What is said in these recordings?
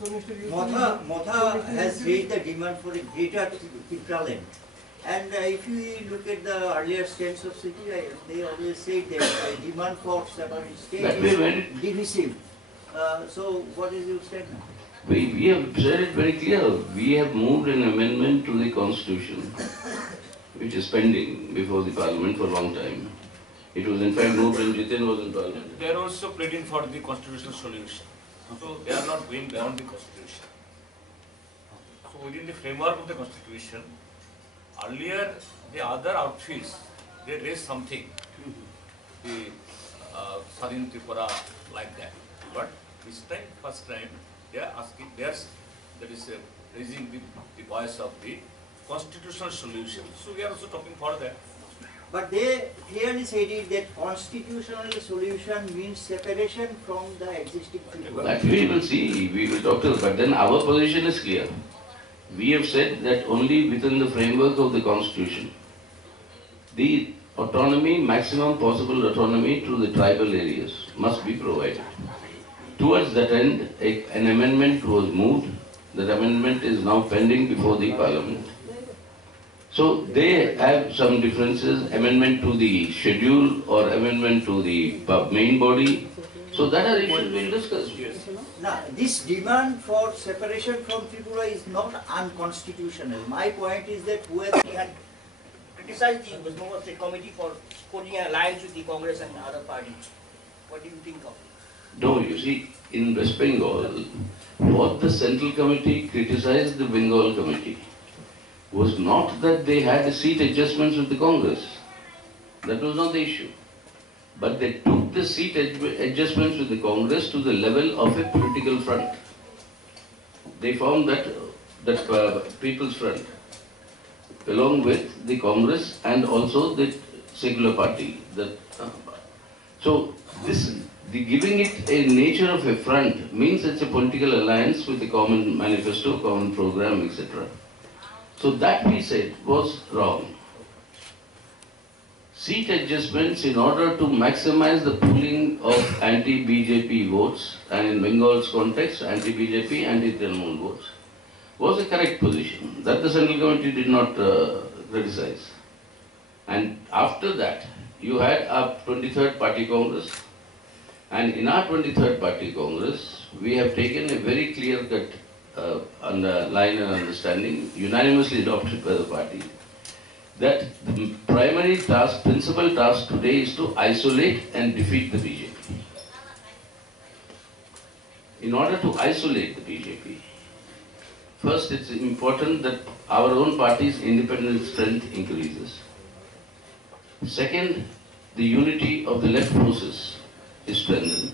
Motha has raised the demand for a greater Tipraland. And if you look at the earlier states of CPIM, they always say that the demand for separate state is divisive. So what is your statement? We have said it very clear. We have moved an amendment to the constitution, which is pending before the parliament for a long time. It was in fact moved when Jitin was in parliament. They are also pleading for the constitutional solution. So they are not going beyond the constitution. So within the framework of the constitution, earlier the other outfits, they raised something, the Sadhin Tripura, like that. But this time, first time, they are asking, raising the voice of the constitutional solution. So we are also talking for that. But they clearly said it that constitutional solution means separation from the existing people. That we will see, we will talk to, but then our position is clear. We have said that only within the framework of the constitution, the autonomy, maximum possible autonomy to the tribal areas must be provided. Towards that end, an amendment was moved. That amendment is now pending before the parliament. So they have some differences, amendment to the schedule or amendment to the main body. So that are issues we'll discuss. Yes. Now, this demand for separation from Tripura is not unconstitutional. My point is that whoever had criticized the Westbengal State Committee for forging an alliance with the Congress and other parties. What do you think of it? No, you see, in West Bengal, what the Central Committee criticized the Bengal Committee was not that they had seat adjustments with the Congress. That was not the issue. But they took the seat adjustments with the Congress to the level of a political front. They formed that People's Front, along with the Congress and also the secular party. So giving it a nature of a front means it's a political alliance with a common manifesto, common program, etc. So that we said was wrong. Seat adjustments in order to maximize the pooling of anti-BJP votes, and in Bengal's context, anti-BJP, anti-Tamo votes, was a correct position. That the Central Committee did not criticize. And after that, you had a 23rd Party Congress. And in our 23rd Party Congress, we have taken a very clear-cut line and understanding, unanimously adopted by the party, that the primary task, principal task today is to isolate and defeat the BJP. In order to isolate the BJP, first it's important that our own party's independent strength increases. Second, the unity of the left forces is strengthened.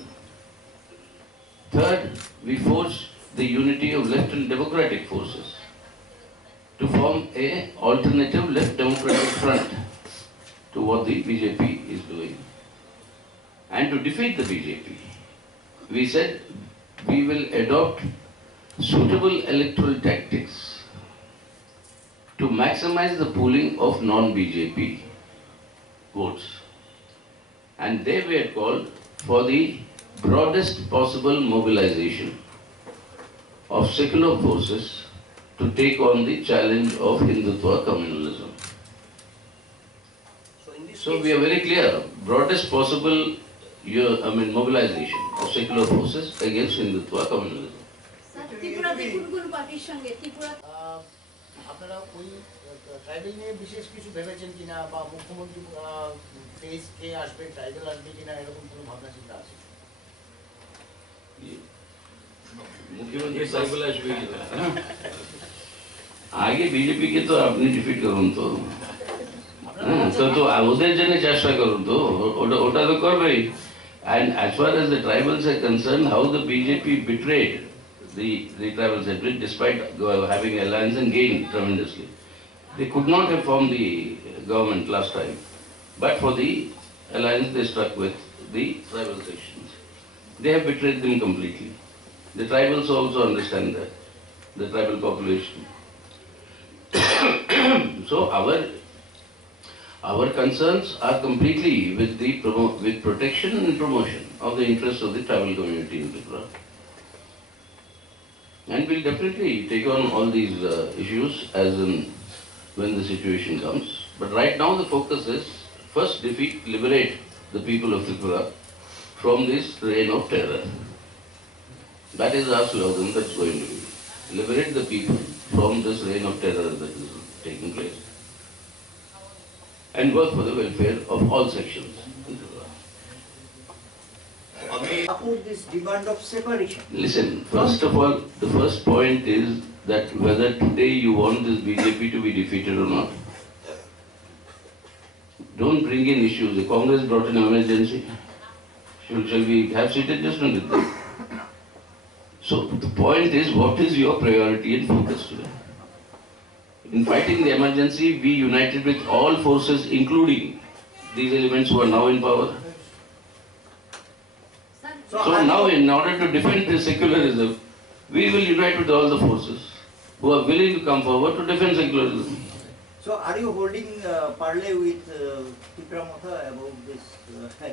Third, we forge the unity of left and democratic forces to form an alternative left democratic front to what the BJP is doing. And to defeat the BJP, we said we will adopt suitable electoral tactics to maximize the pooling of non-BJP votes. And they were called for the broadest possible mobilization of secular forces to take on the challenge of Hindutva communalism. So we are very clear, broadest possible mobilization of secular forces against Hindutva communalism. আপনারা ওই tribal নিয়ে বিশেষ কিছু ভেবেছেন কিনা বা মুখ্যমন্ত্রী face কে আসবে ট্রাইবেল আসবে কিনা এরকম কোনো ভাবনা চিন্তা আছে? मुख्यमंत्री ट्राइबल আসবে আগে বিজেপি কে তো আপনি ডিফিট করুন তো তো ওদের জন্য চেষ্টা করুন তো ওটা তো করবেই and as far as the tribals are concerned, how the BJP betrayed the tribal separate despite having alliance and gained tremendously. They could not have formed the government last time, but for the alliance they struck with the tribal sections. They have betrayed them completely. The tribals also understand that, the tribal population. So our concerns are completely with protection and promotion of the interests of the tribal community in Tipraland. And we'll definitely take on all these issues as in when the situation comes. But right now the focus is first defeat, liberate the people of Tripura from this reign of terror. That is our slogan that's going to be. Liberate the people from this reign of terror that is taking place. And work for the welfare of all sections in Tripura. Support this demand of separation. Listen, first of all, the first point is that whether today you want this BJP to be defeated or not. Don't bring in issues. The Congress brought in emergency. Shall we have seat adjustment with them? So the point is, what is your priority and focus today? In fighting the emergency, we united with all forces, including these elements who are now in power. So now, in order to defend this secularism, we will unite with all the forces who are willing to come forward to defend secularism. So are you holding parley with TIPRA Motha about this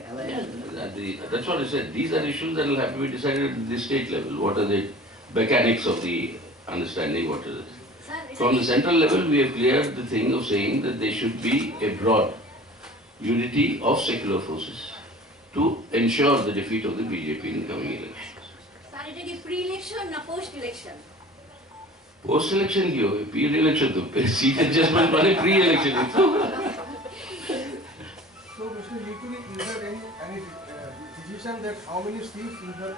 alliance? That's what I said. These are issues that will have to be decided at the state level. What are the mechanics of the understanding? What is it? From the central level, we have cleared the thing of saying that there should be a broad unity of secular forces to ensure the defeat of the BJP in the coming elections. Sir, it is pre-election or post-election? Post-election की होगी, pre-election तो seat adjustment वाले pre-election है तो. So, Mr. Yechury, is there any decision that how many seats in the?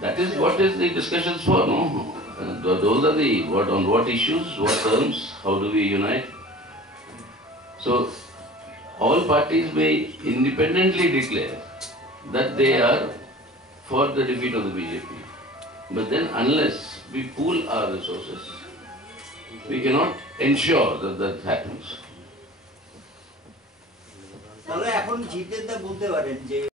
That is what is the discussions for, no? Those are the on what issues, what terms, how do we unite? So, all parties may independently declare that they are for the defeat of the BJP. But then, unless we pool our resources, we cannot ensure that that happens. তাহলে এখন জিতেন দা বলতে পারেন যে